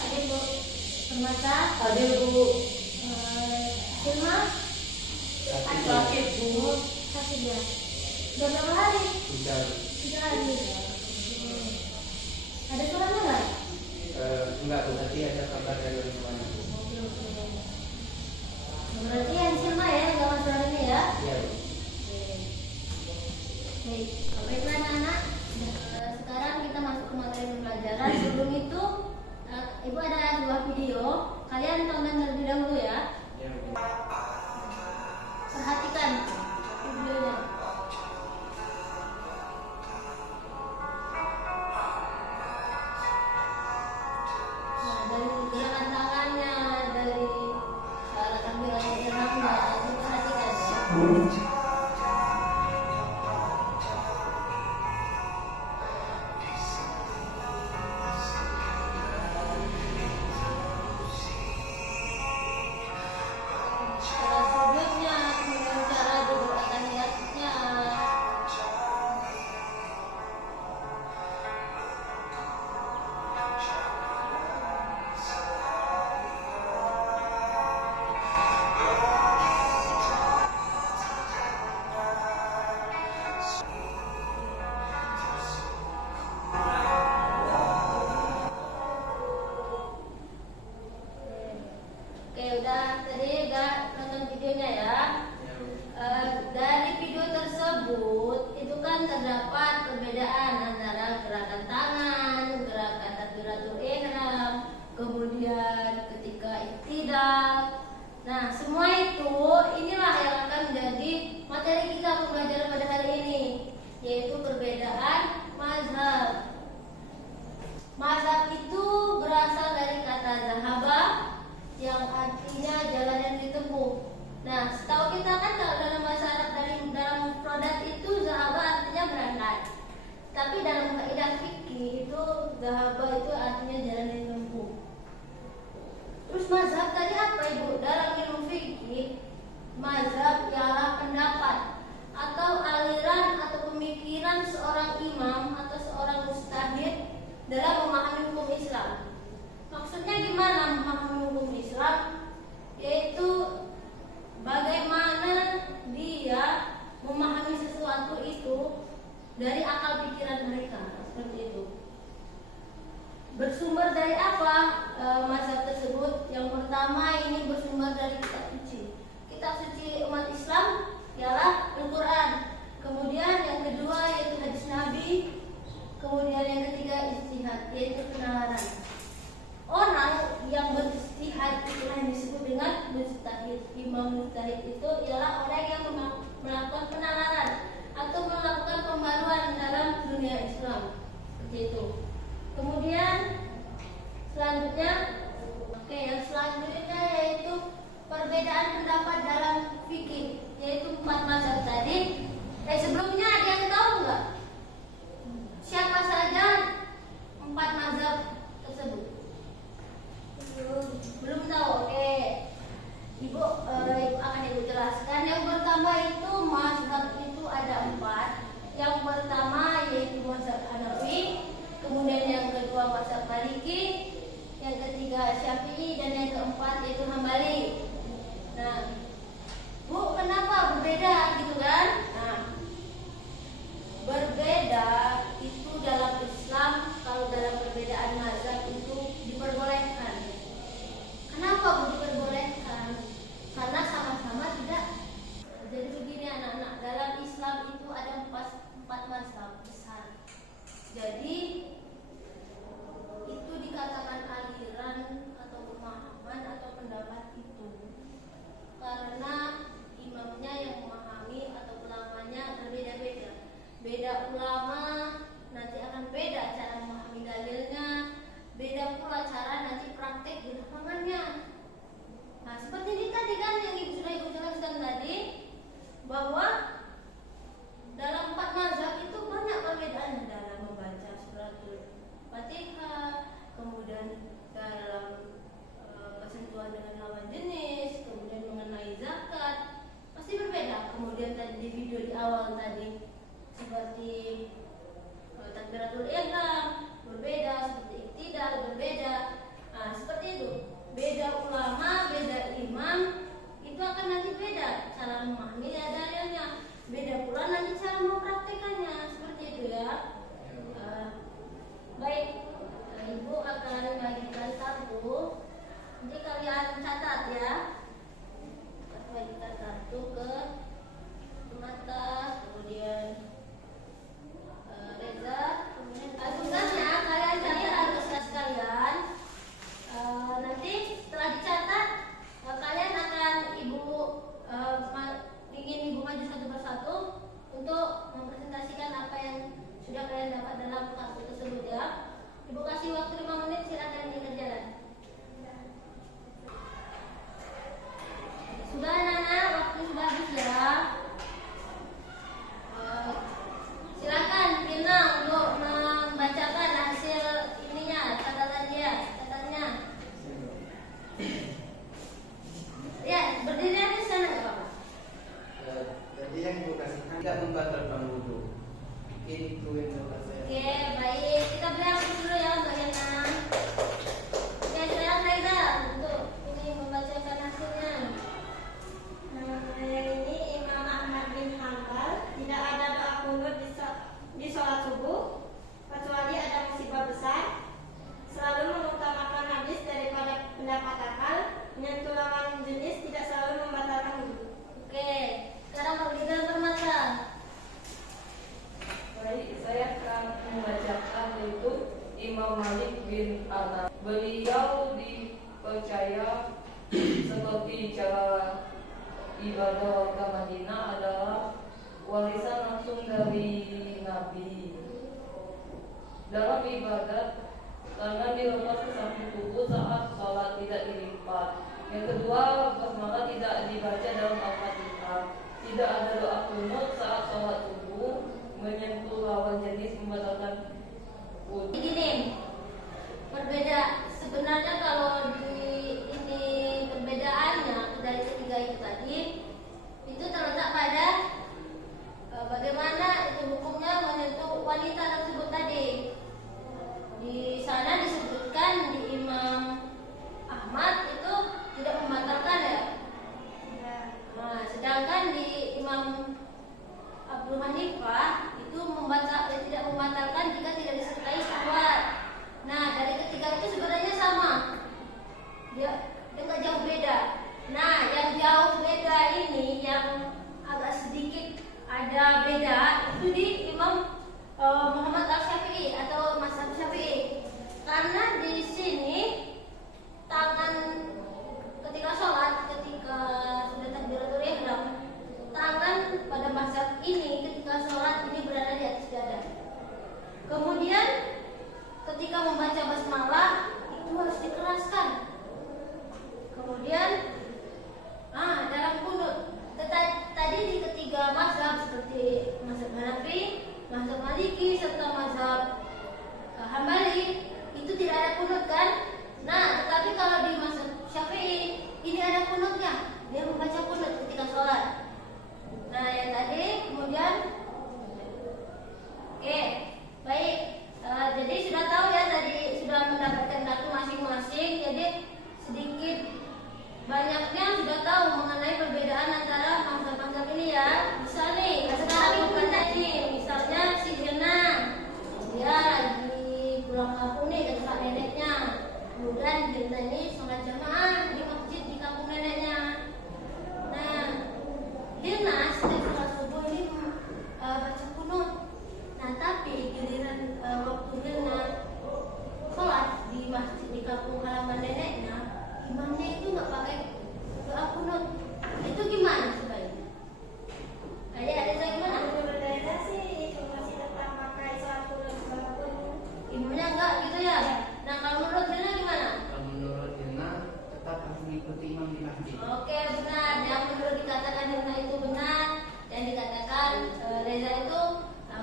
Ada Bu Permata, Ada Bu Silma, sakit Bu. sakit ya. Udah berapa hari? Sudah 3 hari. Ada suratnya nggak? enggak Bu, nanti ada kabar dari orang tuanya Bu. Berarti yang Silma ya, nggak masalah ini ya? Iya Bu. Baik, baiklah anak-anak. Sekarang kita masuk ke materi pembelajaran. Sebelum itu, Ibu ada 2 video. Kalian tonton terlebih dahulu ya. Iya Bu. Perhatikan videonya. Nah, dari gerakan tangannya, dari cara tampilan geraknya, itu perhatikan ya. Cara sujudnya, kemudian cara digerakkan kakinya. Oke, udah tadi udah nonton videonya ya. Iya Bu. Dari video tersebut itu kan terdapat perbedaan antara gerakan tangan, gerakan takbiratul ihram, kemudian ketika iktidal. Nah, semua itu inilah yang akan menjadi materi kita pembelajaran pada hari ini, yaitu perbedaan mazhab. Mazhab itu berasal dari kata zahaba yang artinya jalan yang ditempuh. Nah, setahu kita kan kalau dalam bahasa Arab dalam mufradat itu zahaba artinya berangkat. Tapi dalam kaidah fikih itu zahaba itu artinya jalan yang ditempuh. Terus mazhab tadi apa Ibu? Dalam ilmu fikih, mazhab ialah pendapat atau aliran atau pemikiran seorang imam atau seorang mujtahid dalam memahami hukum Islam. Maksudnya gimana memahami hukum Islam? Yaitu bagaimana dia memahami sesuatu itu dari akal pikiran mereka, seperti itu. Bersumber dari apa mazhab tersebut? Yang pertama ini bersumber dari kitab suci. Kitab suci umat Islam ialah Al-Quran. Kemudian yang kedua yaitu hadis Nabi. Kemudian yang ketiga ijtihad, yaitu penalaran. Orang yang beristihad itulah yang disebut dengan mujtahid. Imam mujtahid itu ialah orang yang melakukan penalaran atau melakukan pembaruan dalam dunia Islam. Seperti itu. Kemudian selanjutnya, yang selanjutnya yaitu perbedaan pendapat dalam fikih, yaitu 4 mazhab tadi. Sebelumnya ada yang tahu nggak? Siapa saja 4 mazhab tersebut? Belum tahu. Oke. Ibu akan Ibu jelaskan. Yang pertama itu mazhab itu ada 4. Yang pertama yaitu mazhab Hanafi, kemudian yang kedua mazhab Maliki, yang ketiga Syafi'i, dan yang keempat yaitu Hambali. Nah, Bu, kenapa berbeda gitu kan? Nah, berbeda itu dalam Islam, kalau dalam perbedaan mazhab itu diperbolehkan. Kenapa Bu diperbolehkan? Karena sama-sama tidak. Jadi begini anak-anak, dalam Islam itu ada 4 mazhab besar. Jadi itu dikatakan aliran atau pemahaman atau pendapat itu karena imamnya yang memahami atau ulamanya berbeda-beda. Beda ulama nanti akan beda cara memahami dalilnya, beda pula cara nanti praktek di lapangannya. Nah, seperti ini tadi kan yang sudah Ibu jelaskan tadi, bahwa dalam 4 mazhab itu banyak perbedaannya dalam membaca suratul Fatihah, kemudian dalam kesentuhan dengan lawan jenis, kemudian mengenai zakat, pasti berbeda. Kemudian tadi di video di awal tadi seperti takbiratul ihram berbeda, seperti iktidal berbeda. Nah, Nanti kalian catat ya. Bagikan kartu ke mata, kemudian Reza, kemudian tugasnya kalian catat harus sekalian. Nanti setelah dicatat kalian akan ingin ibu maju satu persatu untuk mempresentasikan apa yang sudah kalian dapat dalam kartu tersebut ya. Ibu kasih waktu 5 menit, silakan dikerjakan. Sudah anak-anak, waktu sudah habis ya. Silakan Tina untuk membacakan hasil ininya, catatannya. Ya, berdiri di sana nggak apa-apa. Jadi yang ibu kasihkan tidak membatalkan wudhu. Itu yang dapat saya. Oke, baik. Kita beri dulu ya untuk Yana. Oke, saya Reza untuk ini membacakan hasilnya. Yang ini Imam Ahmad bin Hanbal, tidak ada doa kunut di sholat subuh kecuali ada musibah besar, selalu mengutamakan hadis daripada pendapat akal, menyentuh lawan jenis tidak selalu membatalkan wudhu. Oke, sekarang Giliran Permata. Baik, saya akan membacakan yaitu Imam Malik bin Anas. Beliau dipercaya seperti cara ibadah warga Madinah adalah warisan langsung dari Nabi. Dalam ibadat, tangan dilepas ke samping tubuh saat sholat tidak dilipat. Yang kedua, basmalah tidak dibaca dalam Al-Fatihah. Tidak ada doa kunut saat sholat subuh. Menyentuh lawan jenis membatalkan wudhu. Gini, sebenarnya kalau di ini perbedaannya dari ketiga itu tadi itu terletak pada bagaimana itu hukumnya menyentuh wanita tersebut tadi. Di sana disebutkan di Imam Ahmad itu tidak membatalkan ya. Nah, sedangkan di Imam Abu Hanifah itu tidak membatalkan jika tidak disertai syahwat. Nah, dari ketiga itu sebenarnya sama. Dia nggak jauh beda. Nah, yang jauh beda ini yang agak sedikit ada beda itu di Imam Muhammad Al-Syafi'i atau Mazhab Syafi'i. Karena di sini tangan ketika sholat, ketika sudah takbiratul ihram, tangan pada mazhab ini ketika sholat ini berada di atas dada. Kemudian ketika membaca basmalah itu harus dikeraskan. Kemudian dalam kunut tadi di ketiga mazhab seperti mazhab Hanafi, mazhab Maliki serta mazhab Hambali itu tidak ada kunut kan? Nah, tetapi kalau di mazhab Syafi'i ini ada kunutnya. Dia membaca kunut ketika sholat. Nah, yang tadi kemudian oke, baik. Jadi sudah tahu ya tadi sudah mendapatkan kartu masing-masing. Jadi sedikit banyaknya sudah tahu mengenai perbedaan antara mazhab-mazhab ini ya. Misal nih, sekarang bukan ini, misalnya si Jena dia lagi pulang kampung nih ke tempat neneknya. Kemudian Jena ini sholat jamaah di masjid di kampung neneknya. Nah, Jena setiap sholat subuh ini baca kunut. Nah, tapi giliran waktu Jena sholat di masjid di kampung halaman neneknya, imamnya itu nggak pakai doa kunut. Itu gimana sebaiknya? Ada saya gimana? Menurut saya sih informasi tentang pakai sholat kunut walaupun Imamnya enggak gitu ya? Nah, kalau menurut Jena gimana? Kalau menurut Jena tetap harus mengikuti imam di masjid. Oke, benar. Yang menurut dikatakan Jena itu benar, dan dikatakan Reza itu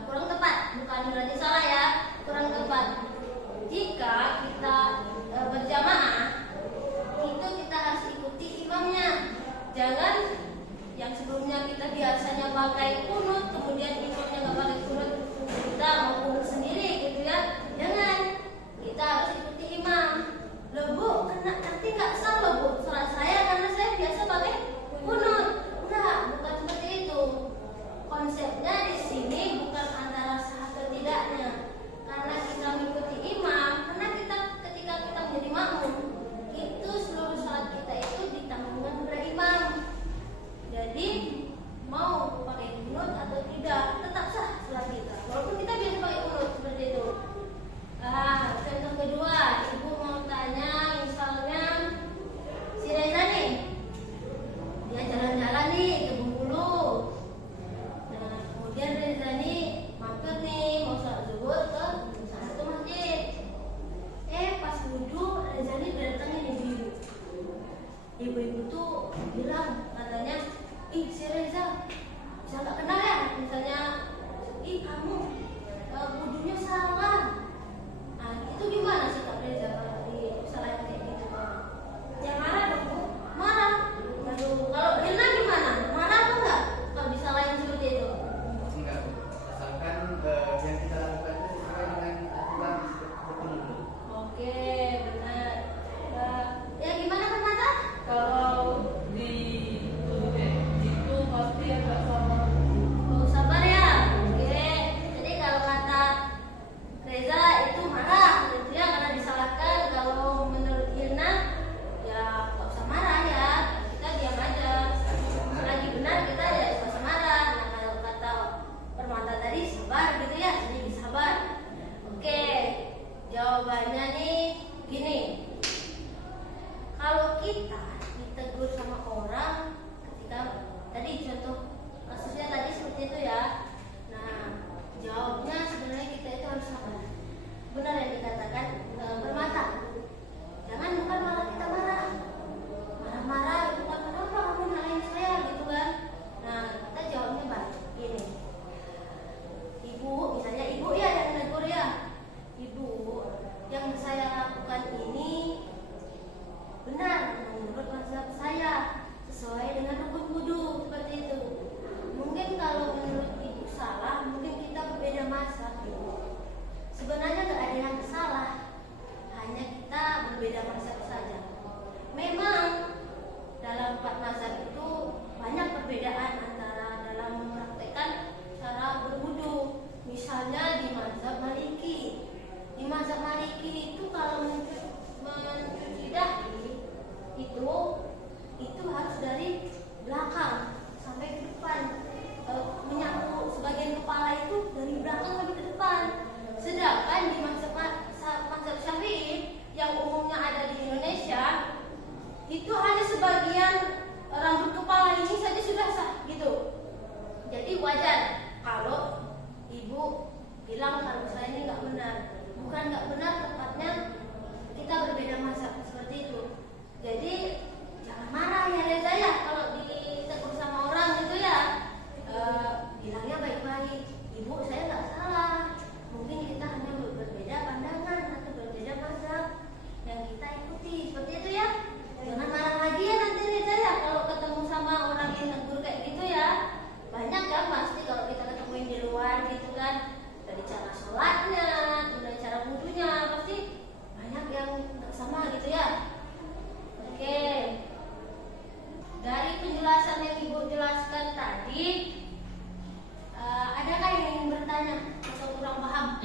kurang tepat. Bukan berarti salah ya, kurang tepat. Jika kita berjamaah, itu kita harus ikuti imamnya. Jangan yang sebelumnya kita biasanya pakai kunut, kemudian imamnya nggak pakai kunut, kita mau kunut sendiri gitu ya. Jangan, kita harus ikuti imam. Loh Bu, nanti nggak sah loh Bu sholat saya karena saya biasa pakai kunut. kita ditegur sama orang ketika tadi contoh kasusnya tadi seperti itu ya. Nah, jawabnya sebenarnya kita itu harus sabar. Benar yang dikatakan bermata. Jangan bukan malah kita marah-marah itu kan kenapa kamu nyalain saya gitu kan. Nah, kita jawabnya baik. Gini. Ibu, misalnya ibu ya yang negur ya. Ibu, yang saya lakukan ini benar menurut mazhab saya, sesuai dengan rukun wudu seperti itu. Mungkin kalau menurut ibu salah, mungkin kita berbeda mazhab. Sebenarnya nggak ada yang salah, hanya kita berbeda mazhab saja. Memang dalam 4 mazhab itu banyak perbedaan antara dalam mempraktekkan cara berwudu. Misalnya di mazhab Maliki. Di mazhab Maliki itu kalau mencuci dahi itu harus dari belakang sampai ke depan. Menyapu sebagian kepala itu dari belakang sampai ke depan. Sedangkan di mazhab Syafi'i yang umumnya ada di Indonesia itu hanya sebagian rambut kepala ini saja sudah sah gitu. Jadi wajar kalau ibu bilang kalau saya ini nggak benar. Bukan nggak benar, tepatnya kita berbeda mazhab seperti itu. Jadi jangan marah ya Reza ya kalau ditegur sama orang gitu ya. Bilangnya baik-baik. Ibu saya nggak salah. Mungkin kita hanya berbeda pandangan atau berbeda mazhab yang kita ikuti seperti itu ya. Jangan marah lagi ya nanti Reza ya kalau ketemu sama orang yang negur kayak gitu ya. Banyak kan pasti kalau kita ketemuin di luar gitu kan. Dari cara sholatnya, dari cara wudunya pasti banyak yang nggak sama gitu ya. Oke. Dari penjelasan yang ibu jelaskan tadi, adakah yang ingin bertanya atau kurang paham?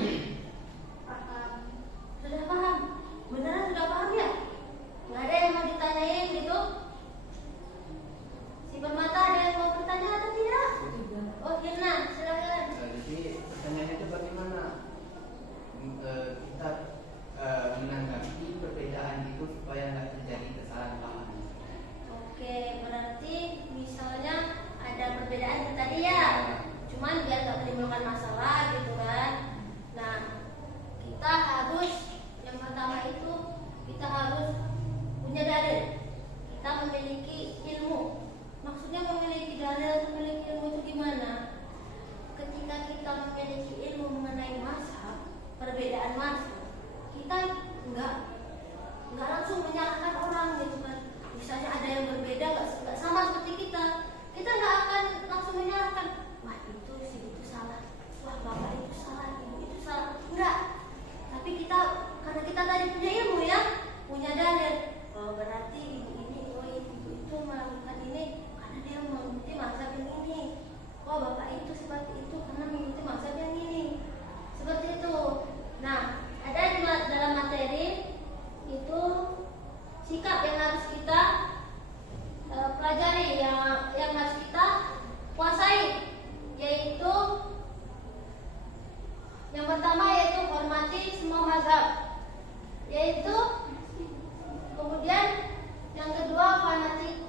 Sudah paham? Beneran sudah paham ya? Nggak ada yang mau ditanyain gitu? Si Permata ada yang mau bertanya atau tidak? Oh Hirna, silakan. Jadi pertanyaannya itu bagaimana kita menanggapi perbedaan itu supaya nggak terjadi kesalahan paham. Oke, berarti misalnya ada perbedaan itu tadi ya, cuman biar nggak menimbulkan masalah gitu kan. Nah, kita harus yang pertama itu kita harus punya dalil. Kita memiliki ilmu. Maksudnya memiliki dalil, memiliki ilmu itu gimana? Ketika kita memiliki ilmu mengenai mazhab, perbedaan mazhab, kita nggak langsung menyalahkan orang gitu kan. Misalnya ada yang berbeda nggak sama seperti kita nggak akan langsung menyalahkan. Wah itu si itu salah, wah bapak itu salah, ibu itu salah. Enggak. Tapi kita karena kita tadi punya ilmu ya, punya dalil. Oh berarti ibu ini, oh ibu itu melakukan ini karena dia mengikuti mazhab yang ini. Oh bapak itu seperti itu karena mengikuti mazhab yang ini. Seperti itu. Nah, ada di dalam materi itu sikap yang harus kita pelajari, yang harus kita kuasai, yaitu yang pertama yaitu hormati semua mazhab, yaitu kemudian yang kedua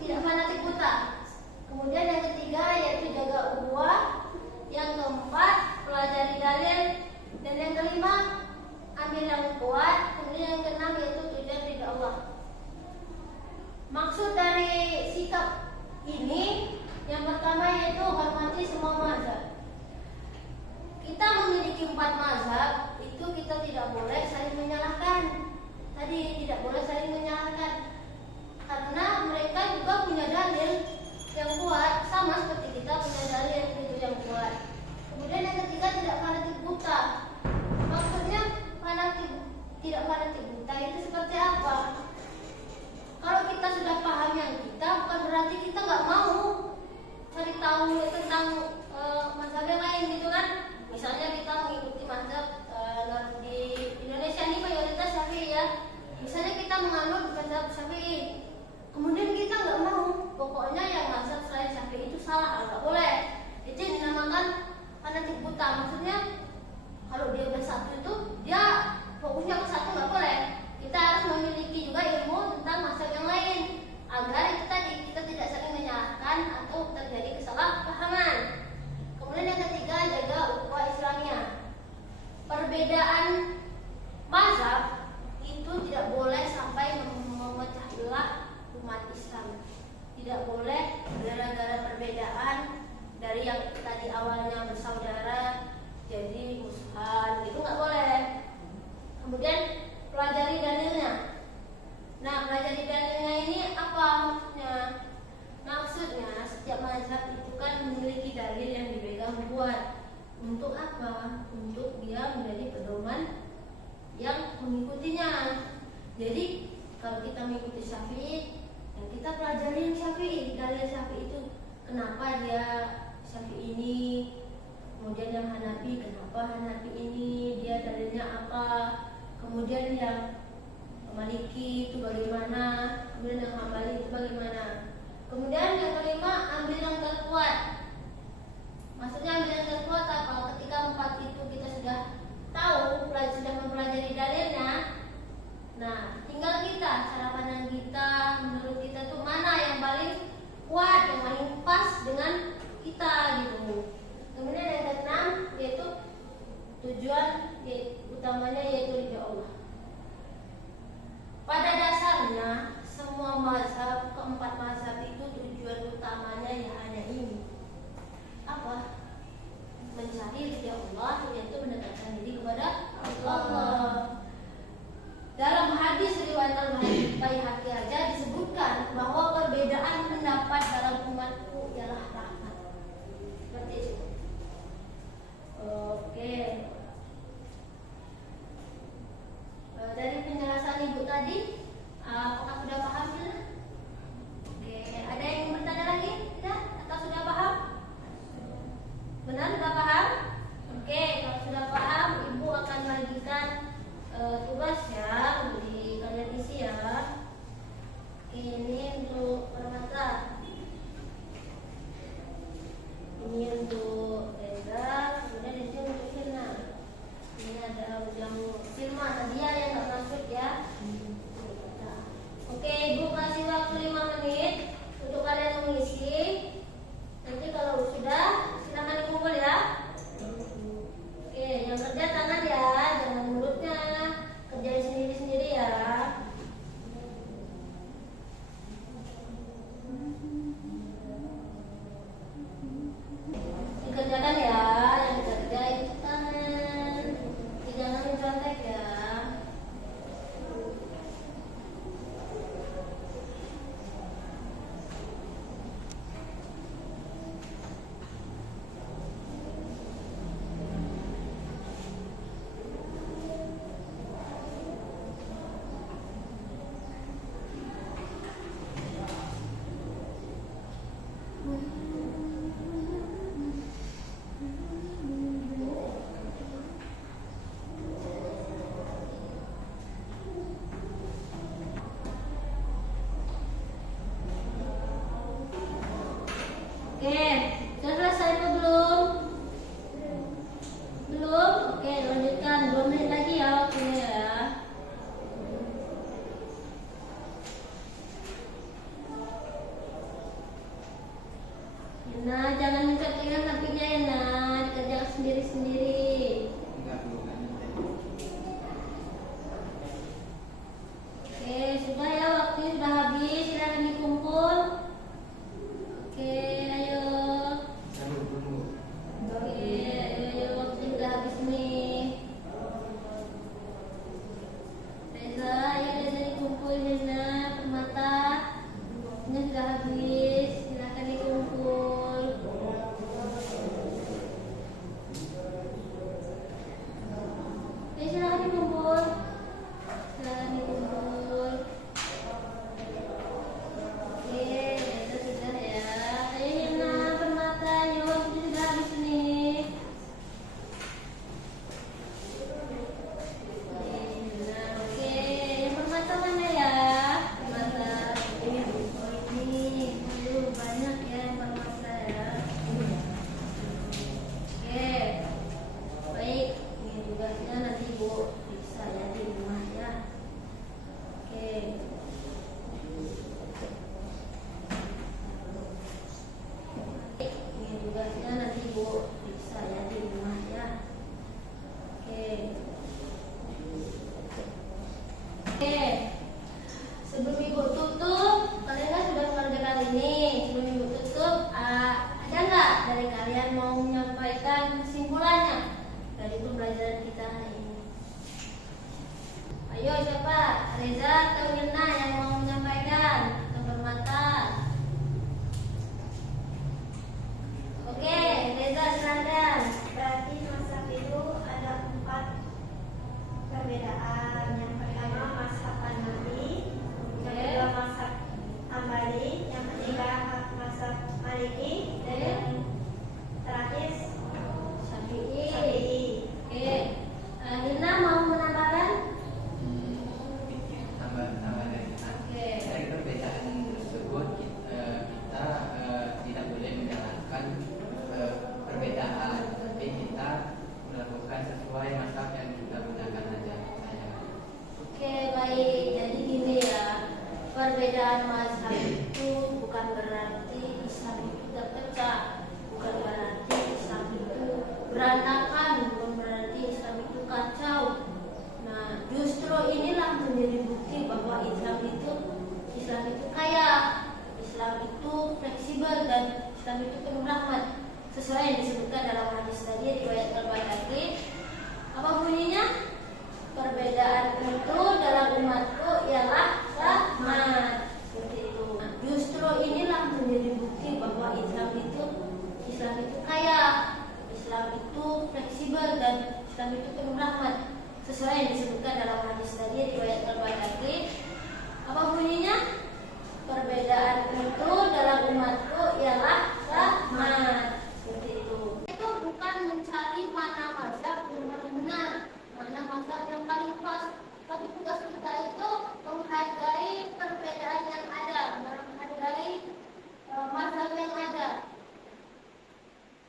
tidak fanatik buta, kemudian yang ketiga yaitu jaga ukhuwah, yang keempat pelajari dalil, dan yang kelima ambil yang kuat, kemudian yang keenam yaitu tujuan ridha Allah. Maksud dari sikap ini yang pertama yaitu hormati semua mazhab. Kita memiliki 4 mazhab, itu kita tidak boleh saling menyalahkan. Tadi tidak boleh saling menyalahkan karena mereka juga punya dalil yang kuat, sama seperti kita punya dalil itu yang kuat. Kemudian yang ketiga tidak fanatik buta. Maksudnya tidak fanatik buta itu seperti apa? Kalau kita sudah paham yang kita, bukan berarti kita nggak mau cari tahu tentang mazhab yang lain gitu kan. Misalnya kita mengikuti mazhab di Indonesia ini mayoritas Syafi'i ya. Misalnya kita menganut mempelajari dalilnya ini apa maksudnya? Maksudnya setiap mazhab itu kan memiliki dalil yang dipegang kuat. Untuk apa? Untuk dia menjadi pedoman yang mengikutinya. Jadi kalau kita mengikuti Syafi'i, yang kita pelajari yang Syafi'i, dalil Syafi'i itu kenapa dia Syafi'i ini. Kemudian yang Hanafi, kenapa Hanafi ini, dia dalilnya apa. Kemudian yang Maliki itu bagaimana, kemudian yang Hambali itu bagaimana. Kemudian yang kelima, ambil yang terkuat. Maksudnya ambil yang terkuat apa? Ketika empat itu kita sudah tahu, sudah mempelajari dalilnya, nah tinggal kita, cara pandang kita, menurut kita tuh mana yang paling kuat, yang paling pas dengan kita gitu. Kemudian yang keenam yaitu tujuan utamanya yaitu ridha Allah. Pada dasarnya semua mazhab, keempat mazhab itu tujuan utamanya ya hanya ini. Apa? Mencari ridha Allah, yaitu mendekatkan diri kepada Allah. Dalam hadis riwayat Al-Baihaqi aja disebutkan bahwa perbedaan pendapat dalam umatku ialah rahmat. Seperti itu. Oke. Dari penjelasan Ibu tadi, apakah sudah paham? Oke. Ada yang bertanya lagi? Tidak? Atau sudah paham? Benar sudah paham? Oke. Kalau sudah paham, Ibu akan melanjutkan tugas ya, di kalian isi ya. Ini untuk Permata, ini untuk Reza, kemudian ini untuk Firna. Ini ada yang Firma tadi ya yang nggak masuk ya. Oke, Ibu kasih waktu 5 menit untuk kalian mengisi. Nanti kalau sudah silakan dikumpul ya. Oke, yang kerja tangan ya, jangan mulutnya, kerjain sendiri-sendiri ya. Dikerjakan ya, yang kerja itu tangan, jangan mencontek ya. Oke, sudah selesai atau belum? Belum? Oke, lanjutkan 2 menit lagi ya waktunya ya. Nah, jangan mencetikkan HP-nya ya, nah, dikerjakan sendiri-sendiri. Enggak perlu kan? Oke, sudah ya, waktunya sudah habis, silakan dikumpul. Oke, ayo. Dulu. Oke, ayo, waktunya sudah habis nih. Reza, ayo Reza dikumpul, Reza, Permata. Waktunya sudah habis, silakan dikumpul. perbedaan mazhab itu bukan berarti Islam itu terpecah, bukan berarti Islam itu berantakan, bukan berarti Islam itu kacau. Nah, justru inilah menjadi bukti bahwa Islam itu kaya, Islam itu fleksibel, dan Islam itu penuh rahmat. Sesuai yang disebutkan dalam hadis tadi riwayat Al-Baihaqi. Apa bunyinya? Perbedaan itu dalam umatku ialah rahmat. Seperti itu. Nah, justru inilah menjadi bukti bahwa Islam itu kaya, Islam itu fleksibel, dan Islam itu penuh rahmat. Sesuai yang disebutkan dalam hadis tadi riwayat Al-Baihaqi. Apa bunyinya? Perbedaan itu dalam umatku ialah rahmat. Seperti itu. Itu bukan mencari mana mazhab yang paling benar, mana mazhab yang paling pas, tapi tugas kita itu menghargai perbedaan yang ada, menghargai mazhab yang ada.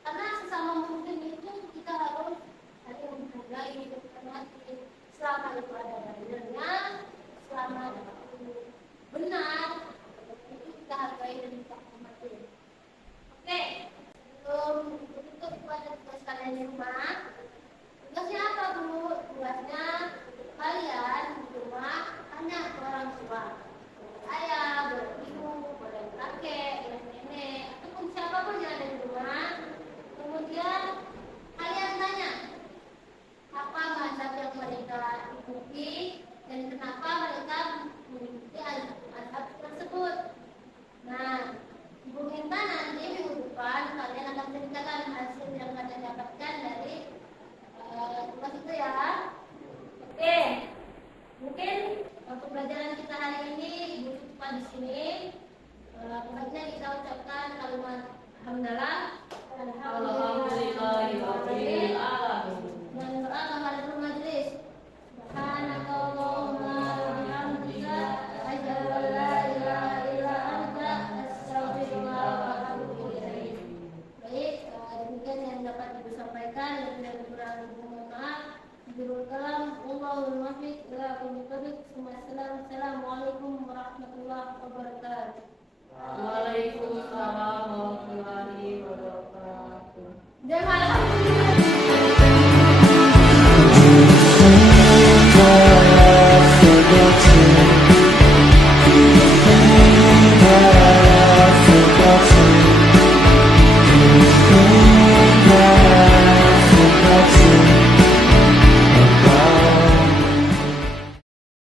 Karena sesama muslim itu kita harus saling menghargai, menghormati, selama itu ada dalilnya, selama itu benar, itu kita hargai dan kita hormati. Oke, untuk kepada tugas kalian di rumah. Tugasnya apa, Bu? Tugasnya kalian di rumah tanya ke orang tua, ayah, ibu, kakek, nenek, ataupun siapapun yang ada di rumah. Kemudian kalian tanya apa mazhab yang mereka ikuti dan kenapa mereka mengikuti mazhab tersebut. Nah, Ibu minta nanti minggu depan kalian akan ceritakan hasil yang kalian dapatkan dari tugas itu ya. Oke, mungkin untuk pelajaran kita hari ini Ibu cukupkan di sini. Baiknya kita ucapkan kalimat alhamdulillah. Alhamdulillahirabbil alamin. Dan doa kafaratul majelis. Subhanakallahumma wa bihamdika asyhadu an la ilaha illa anta astaghfiruka wa atubu ilaik. Baik, demikian yang dapat Ibu sampaikan. Yang kurang mohon maaf. Jurul kalam Allahul muwaffiq ila aqwamit thoriq. Assalamualaikum warahmatullahi wabarakatuh. Waalaikumsalam warahmatullahi wabarakatuh. Jangan